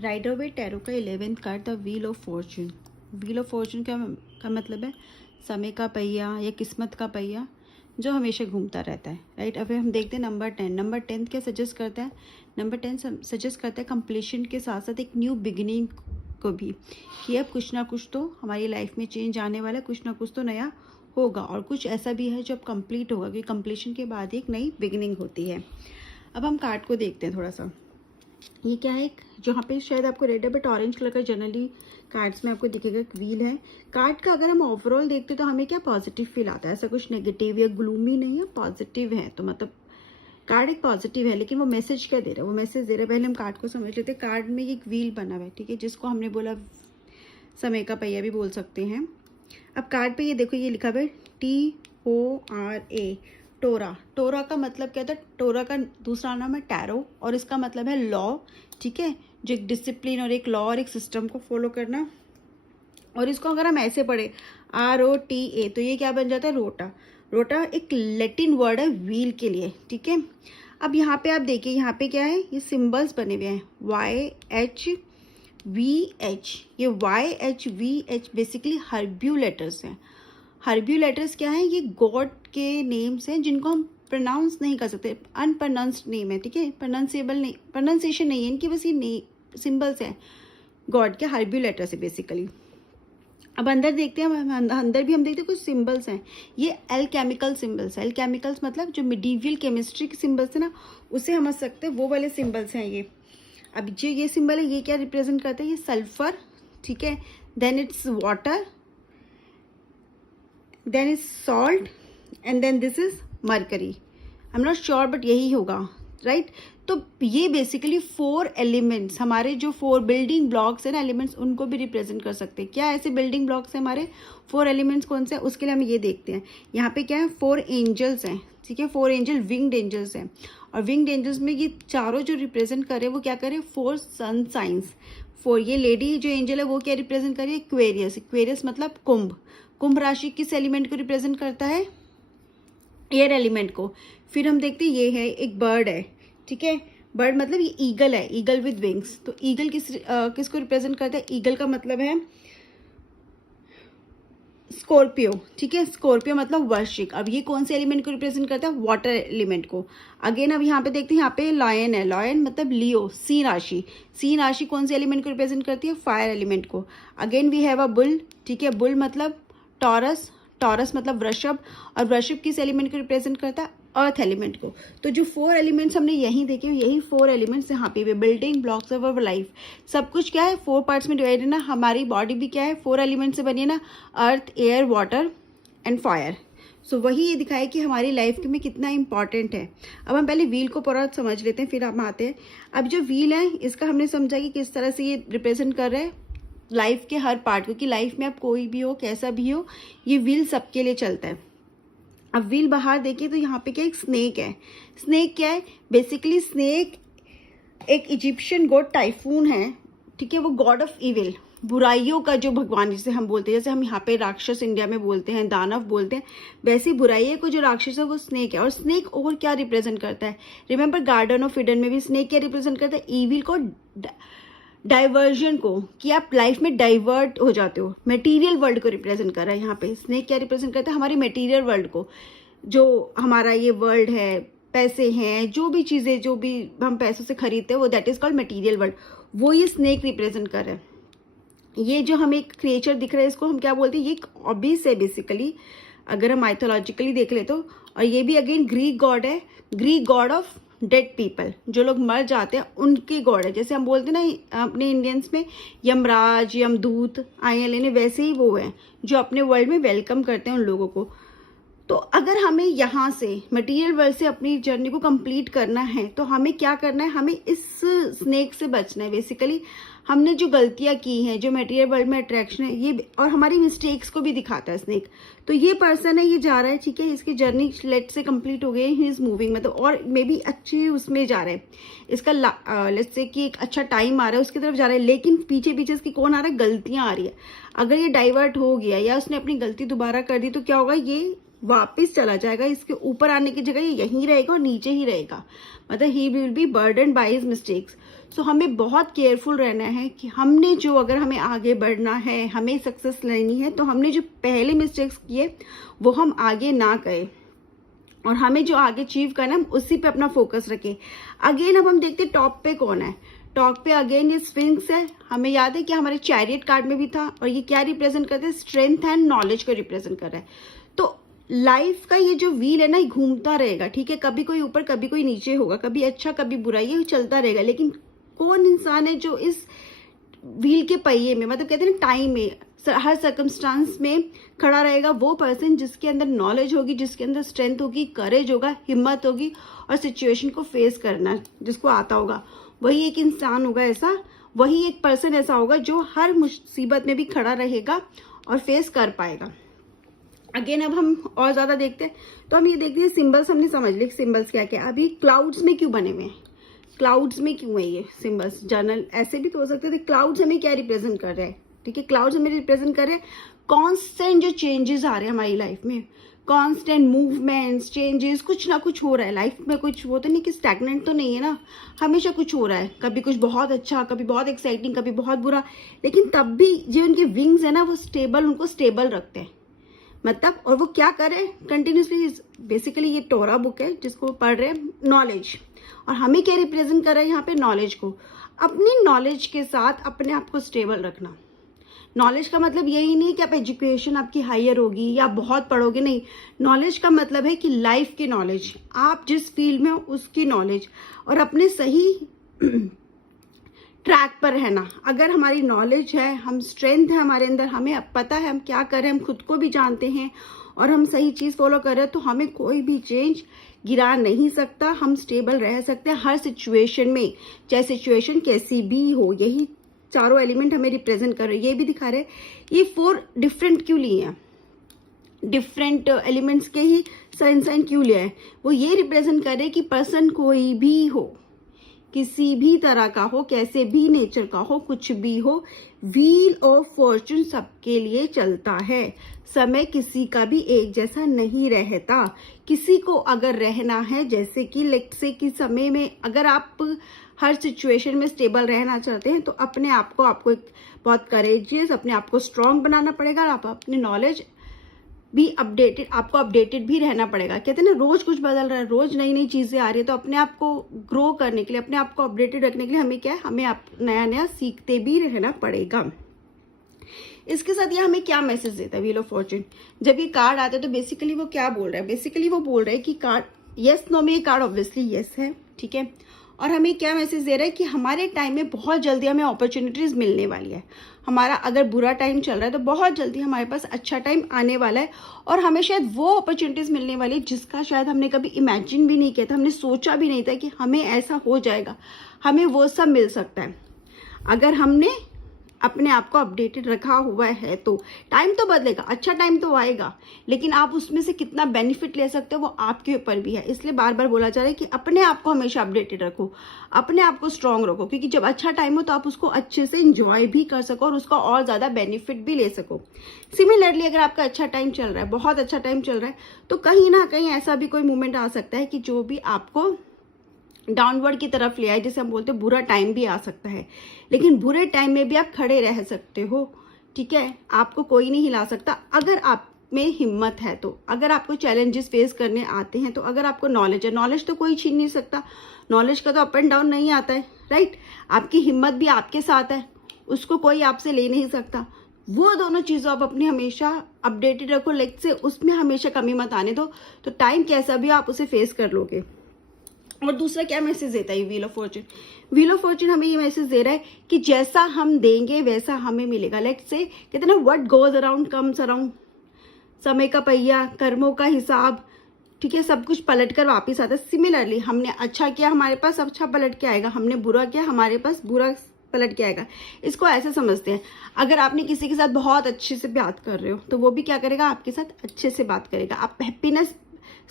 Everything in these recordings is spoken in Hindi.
राइडर वे टैरो का 11th card the wheel of Fortune. Wheel of Fortune का मतलब है समय का पहिया या किस्मत का पहिया जो हमेशा घूमता रहता है, राइट। अब हम देखते हैं नंबर 10। नंबर 10 क्या सजेस्ट करता है? नंबर 10 सजेस्ट करता है कंप्लीशन के साथ साथ एक न्यू बिगिनिंग को भी, कि अब कुछ ना कुछ तो हमारी लाइफ में चेंज आने वाला है, कुछ ना कुछ तो नया होगा और कुछ ऐसा भी है जो अब कंप्लीट होगा, क्योंकि कंप्लीशन के बाद एक नई बिगिनिंग होती है। अब हम कार्ड को देखते हैं थोड़ा सा। ये क्या है, जहाँ पे शायद आपको रेड है बट ऑरेंज कलर का जनरली कार्ड्स में आपको दिखेगा एक व्हील है। कार्ड का अगर हम ओवरऑल देखते हैं तो हमें क्या पॉजिटिव फील आता है, ऐसा कुछ नेगेटिव या ग्लूमी नहीं है, पॉजिटिव है। तो मतलब कार्ड एक पॉजिटिव है, लेकिन वो मैसेज क्या दे रहा है? वो मैसेज दे रहा है, पहले हम कार्ड को समझ लेते हैं। कार्ड में एक व्हील बना हुआ है, ठीक है, जिसको हमने बोला समय का पहिया भी बोल सकते हैं। अब कार्ड पे ये देखो, ये लिखा हुआ है TORA, टोरा। टोरा का मतलब क्या था? टोरा का दूसरा नाम है टैरो और इसका मतलब है लॉ, ठीक है, जो एक डिसिप्लिन और एक लॉ और एक सिस्टम को फॉलो करना। और इसको अगर हम ऐसे पढ़े ROTA तो ये क्या बन जाता है? रोटा। रोटा एक लैटिन वर्ड है व्हील के लिए, ठीक है। अब यहाँ पे आप देखिए, यहाँ पे क्या है, ये सिंबल्स बने हुए हैं YHVH। ये YHVH बेसिकली हर्ब्यू लेटर्स हैं। हर्ब्यू लेटर्स क्या है? ये गॉड के नेम्स हैं जिनको हम प्रोनाउंस नहीं कर सकते, अनप्रोनाउंस्ड नेम है, ठीक है, प्रोनाउंसिएबल नहीं, प्रोनाउंसिएशन नहीं है इनकी, बस ये सिंबल्स हैं गॉड के, हर्ब्यू लेटर्स है बेसिकली। अब अंदर देखते हैं, अंदर भी हम देखते हैं कुछ सिंबल्स हैं। ये एल्केमिकल सिंबल्स है। एल्केमिकल्स मतलब जो मिडीवियल केमिस्ट्री के सिंबल्स है ना, उसे समझ सकते हैं, वो वाले सिंबल्स हैं ये। अब जो ये सिंबल है ये क्या रिप्रेजेंट करता है? ये सल्फर, ठीक है, then it's water, then is salt and then this is mercury. I am not sure but यही होगा, राइट। तो ये बेसिकली 4 एलिमेंट्स, हमारे जो 4 बिल्डिंग ब्लॉक्स है ना, एलिमेंट्स, उनको भी रिप्रेजेंट कर सकते हैं। क्या ऐसे बिल्डिंग ब्लॉक्स हैं हमारे? 4 एलिमेंट्स कौन से हैं उसके लिए हम ये देखते हैं। यहाँ पे क्या है? 4 एंजल्स हैं, ठीक है, 4 एंजल विंग्ड एंजल्स हैं। और विंग्ड एंजल्स में ये चारों जो रिप्रेजेंट करे वो क्या करे? 4 सन साइंस। 4 ये लेडी जो एंजल है वो क्या रिप्रेजेंट कर रही है? एक्वेरियस। एक्वेरियस मतलब कुंभ। कुंभ राशि किस एलिमेंट को रिप्रेजेंट करता है? एयर एलिमेंट को। फिर हम देखते हैं ये है एक बर्ड है, ठीक है, बर्ड मतलब ये ईगल है, ईगल विद विंग्स। तो ईगल किसको रिप्रेजेंट करता है? ईगल का मतलब है स्कॉर्पियो, ठीक है, स्कॉर्पियो मतलब वर्षिक। अब ये कौन से एलिमेंट को रिप्रेजेंट करता है? वाटर एलिमेंट को। अगेन अब यहाँ पे देखते हैं, यहाँ पे लायन है, लायन मतलब लियो, सिंह राशि। सिंह राशि कौन से एलिमेंट को रिप्रेजेंट करती है? फायर एलिमेंट को। Again we have a bull, ठीक है, बुल मतलब टॉरस, टॉरस मतलब वृषभ, और वृषभ किस एलिमेंट को रिप्रेजेंट करता है? अर्थ एलिमेंट को। तो जो 4 एलिमेंट्स हमने यहीं देखे, यही 4 एलिमेंट्स यहाँ पे building blocks of our life. सब कुछ क्या है? 4 पार्ट्स में डिवाइड है ना। हमारी बॉडी भी क्या है? 4 एलिमेंट से बनी है ना, अर्थ, एयर, वाटर एंड फायर। सो वही ये दिखाए कि हमारी लाइफ में कितना इंपॉर्टेंट है। अब हम पहले व्हील को पूरा समझ लेते हैं, फिर हम आते हैं। अब जो व्हील है इसका हमने समझा कि किस तरह से ये रिप्रेजेंट कर रहा है लाइफ के हर पार्ट, क्योंकि लाइफ में आप कोई भी हो, कैसा भी हो, ये व्हील सबके लिए चलता है। अब व्हील बाहर देखिए तो यहाँ पे क्या एक स्नेक है। स्नेक क्या है? बेसिकली स्नेक एक इजिप्शियन गॉड टाइफून है, ठीक है, वो गॉड ऑफ इविल, बुराइयों का जो भगवान जिसे हम बोलते हैं, जैसे हम यहाँ पे राक्षस इंडिया में बोलते हैं, दानव बोलते हैं, वैसी बुराइयों को जो राक्षस है वो स्नेक है। और स्नेक और क्या रिप्रेजेंट करता है? रिमेंबर गार्डन ऑफ ईडन में भी स्नेक क्या रिप्रेजेंट करता है? ईविल को, डाइवर्जन को, कि आप लाइफ में डाइवर्ट हो जाते हो। मटेरियल वर्ल्ड को रिप्रेजेंट कर रहा है यहाँ पे। स्नेक क्या रिप्रेजेंट करता है? हमारी मटेरियल वर्ल्ड को, जो हमारा ये वर्ल्ड है, पैसे हैं, जो भी चीज़ें जो भी हम पैसों से खरीदते हैं वो that is called material world, वो ये स्नेक रिप्रेजेंट कर रहा है। ये जो हमें एक क्रिएचर दिख रहा है इसको हम क्या बोलते हैं? ये एक ऑबिस है बेसिकली, अगर हम माइथोलॉजिकली देख ले तो। और ये भी अगेन ग्रीक गॉड है, Greek God of dead people, जो लोग मर जाते हैं उनके गॉड है। जैसे हम बोलते हैं ना अपने इंडियंस में यमराज, यमदूत आए लेने, वैसे ही वो है जो अपने वर्ल्ड में वेलकम करते हैं उन लोगों को। तो अगर हमें यहाँ से मटेरियल वर्ल्ड से अपनी जर्नी को कंप्लीट करना है तो हमें क्या करना है? हमें इस स्नेक से बचना है। बेसिकली हमने जो गलतियाँ की हैं, जो मटेरियल वर्ल्ड में अट्रैक्शन है ये, और हमारी मिस्टेक्स को भी दिखाता है स्नेक। तो ये पर्सन है, ये जा रहा है, ठीक है, इसकी जर्नी लेट से कंप्लीट हो गई, ही इज मूविंग, मतलब और मे बी अच्छी उसमें जा रहा है, इसका लेट्स से कि एक अच्छा टाइम आ रहा है उसकी तरफ जा रहा है, लेकिन पीछे पीछे इसकी कौन आ रहा है? गलतियाँ आ रही है। अगर ये डाइवर्ट हो गया या उसने अपनी गलती दोबारा कर दी तो क्या होगा? ये वापस चला जाएगा, इसके ऊपर आने की जगह ये यहीं रहेगा और नीचे ही रहेगा, मतलब he will be burden by his mistakes. So हमें बहुत केयरफुल रहना है कि हमने जो, अगर हमें आगे बढ़ना है, हमें सक्सेस लेनी है, तो हमने जो पहले मिस्टेक्स किए वो हम आगे ना करें, और हमें जो आगे अचीव करना है उसी पे अपना फोकस रखें। अगेन अब हम देखते हैं टॉप पे कौन है। टॉप पे अगेन ये स्फिंक्स है। हमें याद है कि हमारे चैरियट कार्ड में भी था, और ये क्या रिप्रेजेंट करते हैं, स्ट्रेंथ एंड नॉलेज को रिप्रेजेंट कर रहा है। तो लाइफ का ये जो व्हील है ना, ये घूमता रहेगा, ठीक है, कभी कोई ऊपर कभी कोई नीचे होगा, कभी अच्छा कभी बुरा, ये चलता रहेगा। लेकिन कौन इंसान है जो इस व्हील के पहिए में, मतलब कहते हैं ना टाइम में, हर सर्कमस्टांस में खड़ा रहेगा, वो पर्सन जिसके अंदर नॉलेज होगी, जिसके अंदर स्ट्रेंथ होगी, करेज होगा, हिम्मत होगी, और सिचुएशन को फेस करना जिसको आता होगा, वही एक इंसान होगा ऐसा, वही एक पर्सन ऐसा होगा जो हर मुसीबत में भी खड़ा रहेगा और फेस कर पाएगा। अगेन अब हम और ज्यादा देखते हैं, तो हम ये देखते हैं सिंबल्स हमने समझ लिए, सिंबल्स क्या क्या। अभी क्लाउड्स में क्यों बने हुए हैं, क्लाउड्स में क्यों है ये सिंबल्स, जर्नल ऐसे भी तो हो सकते थे। क्लाउड्स हमें क्या रिप्रेजेंट कर रहे हैं, ठीक है, क्लाउड्स हमें रिप्रेजेंट कर रहे हैं कांस्टेंट जो चेंजेस आ रहे हैं हमारी लाइफ में, कांस्टेंट मूवमेंट्स, चेंजेस, कुछ ना कुछ हो रहा है लाइफ में। कुछ वो तो नहीं कि स्टैग्नेंट तो नहीं है ना, हमेशा कुछ हो रहा है, कभी कुछ बहुत अच्छा, कभी बहुत एक्साइटिंग, कभी बहुत बुरा, लेकिन तब भी जो उनके विंग्स है ना, वो स्टेबल, उनको स्टेबल रखते हैं, मतलब। और वो क्या करे कंटिन्यूसली, बेसिकली ये टोरा बुक है जिसको पढ़ रहे हैं, नॉलेज। और हमें क्या रिप्रेजेंट कर रहा है यहाँ पे, नॉलेज को। अपनी नॉलेज के साथ अपने आप को स्टेबल रखना। नॉलेज का मतलब यही नहीं कि आप एजुकेशन आपकी हायर होगी या आप बहुत पढ़ोगे, नहीं। नॉलेज का मतलब है कि लाइफ की नॉलेज, आप जिस फील्ड में हो उसकी नॉलेज, और अपने सही ट्रैक पर रहना। अगर हमारी नॉलेज है, हम स्ट्रेंथ है हमारे अंदर, हमें अब पता है हम क्या कर रहे हैं, हम खुद को भी जानते हैं, और हम सही चीज फॉलो कर रहे हैं, तो हमें कोई भी चेंज गिरा नहीं सकता। हम स्टेबल रह सकते हैं हर सिचुएशन में, चाहे सिचुएशन कैसी भी हो। यही चारों एलिमेंट हमें रिप्रेजेंट कर रहे हैं। ये भी दिखा रहे हैं ये 4 डिफरेंट क्यों लिए हैं, डिफरेंट एलिमेंट्स के ही साइन क्यों लिया है, वो ये रिप्रेजेंट कर रहे हैं कि पर्सन कोई भी हो, किसी भी तरह का हो, कैसे भी नेचर का हो, कुछ भी हो, व्हील ऑफ फॉर्चून सबके लिए चलता है। समय किसी का भी एक जैसा नहीं रहता। किसी को अगर रहना है, जैसे कि लेट से कि समय में अगर आप हर सिचुएशन में स्टेबल रहना चाहते हैं, तो अपने आप को, आपको एक बहुत करेजियस, अपने आप को स्ट्रांग बनाना पड़ेगा। आप अपनी नॉलेज भी अपडेटेड, आपको अपडेटेड भी रहना पड़ेगा। कहते हैं ना रोज कुछ बदल रहा है, रोज नई नई चीजें आ रही है, तो अपने आप को ग्रो करने के लिए, अपने आप को अपडेटेड रखने के लिए हमें क्या है, हमें नया नया सीखते भी रहना पड़ेगा। इसके साथ ये हमें क्या मैसेज देता है व्हील ऑफ फॉर्चून। जब ये कार्ड आता है तो बेसिकली वो क्या बोल रहा है, बेसिकली वो बोल रहा है कि कार्ड यस नो में, ये कार्ड ऑब्वियसली यस है, ठीक है। और हमें क्या मैसेज दे रहा है कि हमारे टाइम में बहुत जल्दी हमें अपॉर्चुनिटीज मिलने वाली है। हमारा अगर बुरा टाइम चल रहा है तो बहुत जल्दी हमारे पास अच्छा टाइम आने वाला है, और हमें शायद वो अपॉर्चुनिटीज मिलने वाली है जिसका शायद हमने कभी इमेजिन भी नहीं किया था, हमने सोचा भी नहीं था कि हमें ऐसा हो जाएगा, हमें वो सब मिल सकता है अगर हमने अपने आप को अपडेटेड रखा हुआ है। तो टाइम तो बदलेगा, अच्छा टाइम तो आएगा, लेकिन आप उसमें से कितना बेनिफिट ले सकते हो वो आपके ऊपर भी है। इसलिए बार बार बोला जा रहा है कि अपने आप को हमेशा अपडेटेड रखो, अपने आप को स्ट्रांग रखो, क्योंकि जब अच्छा टाइम हो तो आप उसको अच्छे से एंजॉय भी कर सको और उसका और ज्यादा बेनिफिट भी ले सको। सिमिलरली अगर आपका अच्छा टाइम चल रहा है, बहुत अच्छा टाइम चल रहा है, तो कहीं ना कहीं ऐसा भी कोई मोमेंट आ सकता है कि जो भी आपको डाउनवर्ड की तरफ ले आए, जैसे हम बोलते हैं बुरा टाइम भी आ सकता है, लेकिन बुरे टाइम में भी आप खड़े रह सकते हो, ठीक है। आपको कोई नहीं हिला सकता अगर आप में हिम्मत है तो, अगर आपको चैलेंजेस फेस करने आते हैं तो, अगर आपको नॉलेज है, नॉलेज तो कोई छीन नहीं सकता, नॉलेज का तो अप एंड डाउन नहीं आता है, राइट। आपकी हिम्मत भी आपके साथ है, उसको कोई आपसे ले नहीं सकता। वो दोनों चीजों आप अपनी हमेशा अपडेटेड रखो, लेट से उसमें हमेशा कमी मत आने दो, तो टाइम कैसा भी आप उसे फेस कर लोगे। और दूसरा क्या मैसेज देता है wheel of Fortune, wheel of Fortune हमें ये मैसेज दे रहा है कि जैसा हम देंगे वैसा हमें मिलेगा। लेट्स से कहते हैं ना what goes around comes around, समय का पहिया, कर्मों का हिसाब, ठीक है, सब कुछ पलट कर वापिस आता है। सिमिलरली हमने अच्छा किया, हमारे पास अच्छा पलट के आएगा, हमने बुरा किया, हमारे पास बुरा पलट के आएगा। इसको ऐसे समझते हैं, अगर आपने किसी के साथ बहुत अच्छे से बात कर रहे हो तो वो भी क्या करेगा, आपके साथ अच्छे से बात करेगा। आप हैप्पीनेस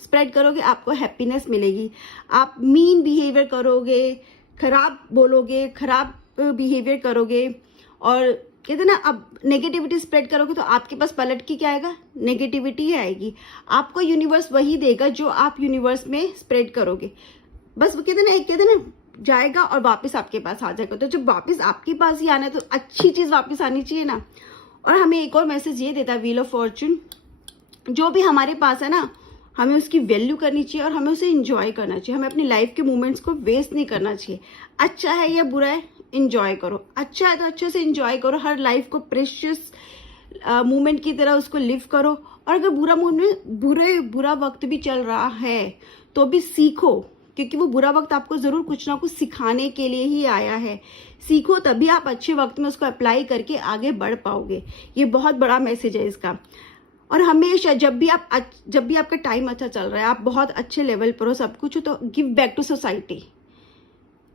स्प्रेड करोगे, आपको हैप्पीनेस मिलेगी। आप मीन बिहेवियर करोगे, खराब बोलोगे, खराब बिहेवियर करोगे, और कहते ना, अब नेगेटिविटी स्प्रेड करोगे तो आपके पास पलट के क्या आएगा, नेगेटिविटी ही आएगी। आपको यूनिवर्स वही देगा जो आप यूनिवर्स में स्प्रेड करोगे। बस वो कहते ना जाएगा और वापस आपके पास आ जाएगा। तो जब वापस आपके पास ही आना है तो अच्छी चीज वापस आनी चाहिए ना। और हमें एक और मैसेज ये देता है व्हील ऑफ फॉर्चून, जो भी हमारे पास है ना, हमें उसकी वैल्यू करनी चाहिए और हमें उसे इंजॉय करना चाहिए। हमें अपनी लाइफ के मोमेंट्स को वेस्ट नहीं करना चाहिए। अच्छा है या बुरा है, इंजॉय करो। अच्छा है तो अच्छे से इंजॉय करो, हर लाइफ को प्रेशियस मोमेंट की तरह उसको लिव करो। और अगर बुरा वक्त भी चल रहा है तो भी सीखो, क्योंकि वो बुरा वक्त आपको जरूर कुछ ना कुछ सिखाने के लिए ही आया है। सीखो, तभी आप अच्छे वक्त में उसको अप्लाई करके आगे बढ़ पाओगे। ये बहुत बड़ा मैसेज है इसका। और हमेशा जब भी आपका टाइम अच्छा चल रहा है, आप बहुत अच्छे लेवल पर हो, सब कुछ हो, तो गिव बैक टू सोसाइटी।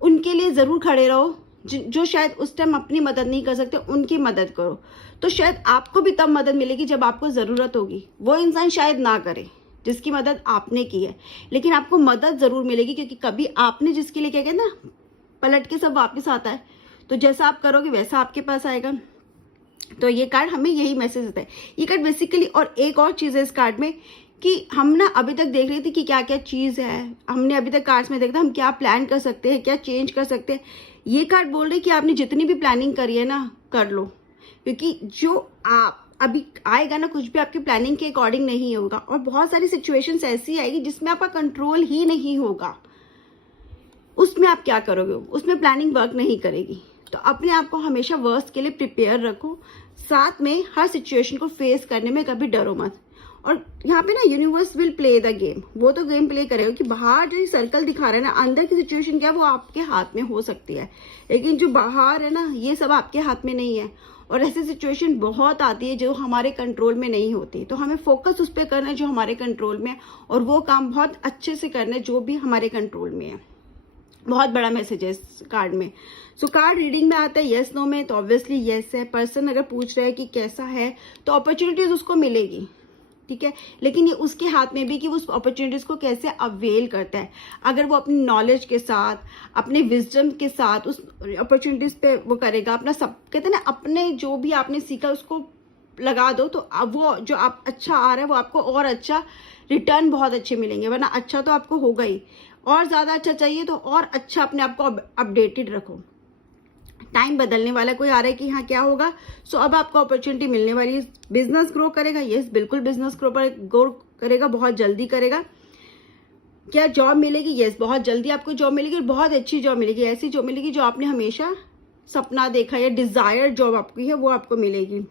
उनके लिए जरूर खड़े रहो जो शायद उस टाइम अपनी मदद नहीं कर सकते, उनकी मदद करो। तो शायद आपको भी तब मदद मिलेगी जब आपको जरूरत होगी। वो इंसान शायद ना करे जिसकी मदद आपने की है, लेकिन आपको मदद जरूर मिलेगी, क्योंकि कभी आपने जिसके लिए क्या कहते ना, पलट के सब वापस आता है। तो जैसा आप करोगे वैसा आपके पास आएगा। तो ये कार्ड हमें यही मैसेज देता है। ये कार्ड बेसिकली, और एक और चीज है इस कार्ड में कि हम ना अभी तक देख रहे थे कि क्या क्या चीज है, हमने अभी तक कार्ड्स में देखा हम क्या प्लान कर सकते हैं, क्या चेंज कर सकते हैं। ये कार्ड बोल रहे कि आपने जितनी भी प्लानिंग करी है ना, कर लो, क्योंकि जो आप अभी आएगा ना, कुछ भी आपकी प्लानिंग के अकॉर्डिंग नहीं होगा। और बहुत सारी सिचुएशंस ऐसी आएगी जिसमें आपका कंट्रोल ही नहीं होगा। उसमें आप क्या करोगे, उसमें प्लानिंग वर्क नहीं करेगी। तो अपने आप को हमेशा वर्स्ट के लिए प्रिपेयर रखो, साथ में हर सिचुएशन को फेस करने में कभी डरो मत। और यहाँ पे ना universe will play the game, वो तो गेम प्ले करेगा कि बाहर जो सर्कल दिखा रहा है ना, अंदर की सिचुएशन क्या है वो आपके हाथ में हो सकती है, लेकिन जो बाहर है ना, ये सब आपके हाथ में नहीं है। और ऐसी सिचुएशन बहुत आती है जो हमारे कंट्रोल में नहीं होती। तो हमें फोकस उस पर करना है जो हमारे कंट्रोल में है, और वो काम बहुत अच्छे से करना है जो भी हमारे कंट्रोल में है। बहुत बड़ा मैसेज है इस कार्ड में। सो कार्ड रीडिंग में आता है यस नो में, तो ऑब्वियसली यस है। पर्सन अगर पूछ रहा है कि कैसा है, तो अपॉर्चुनिटीज उसको मिलेगी, ठीक है, लेकिन ये उसके हाथ में भी कि वो उस अपॉर्चुनिटीज को कैसे अवेल करता है। अगर वो अपनी नॉलेज के साथ, अपने विजडम के साथ उस अपॉर्चुनिटीज पे वो करेगा, अपना सब कहते हैं ना, अपने जो भी आपने सीखा उसको लगा दो, तो अब वो जो आप अच्छा आ रहा है वो आपको और अच्छा रिटर्न बहुत अच्छे मिलेंगे। वरना अच्छा तो आपको होगा ही, और ज्यादा अच्छा चाहिए तो और अच्छा अपने आप को अपडेटेड रखो। टाइम बदलने वाला कोई आ रहा है कि हाँ क्या होगा। सो अब आपको अपॉर्चुनिटी मिलने वाली है। बिजनेस ग्रो करेगा, यस बिल्कुल बिजनेस ग्रो करेगा, बहुत जल्दी करेगा। क्या जॉब मिलेगी, यस बहुत जल्दी आपको जॉब मिलेगी, बहुत अच्छी जॉब मिलेगी, ऐसी जॉब मिलेगी जो आपने हमेशा सपना देखा या डिजायर जॉब आपकी है वो आपको मिलेगी।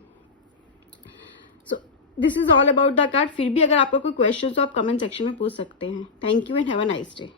So this is all about the card. फिर भी अगर आपका कोई क्वेश्चन तो आप कमेंट सेक्शन में पूछ सकते हैं। Thank you and have a nice day.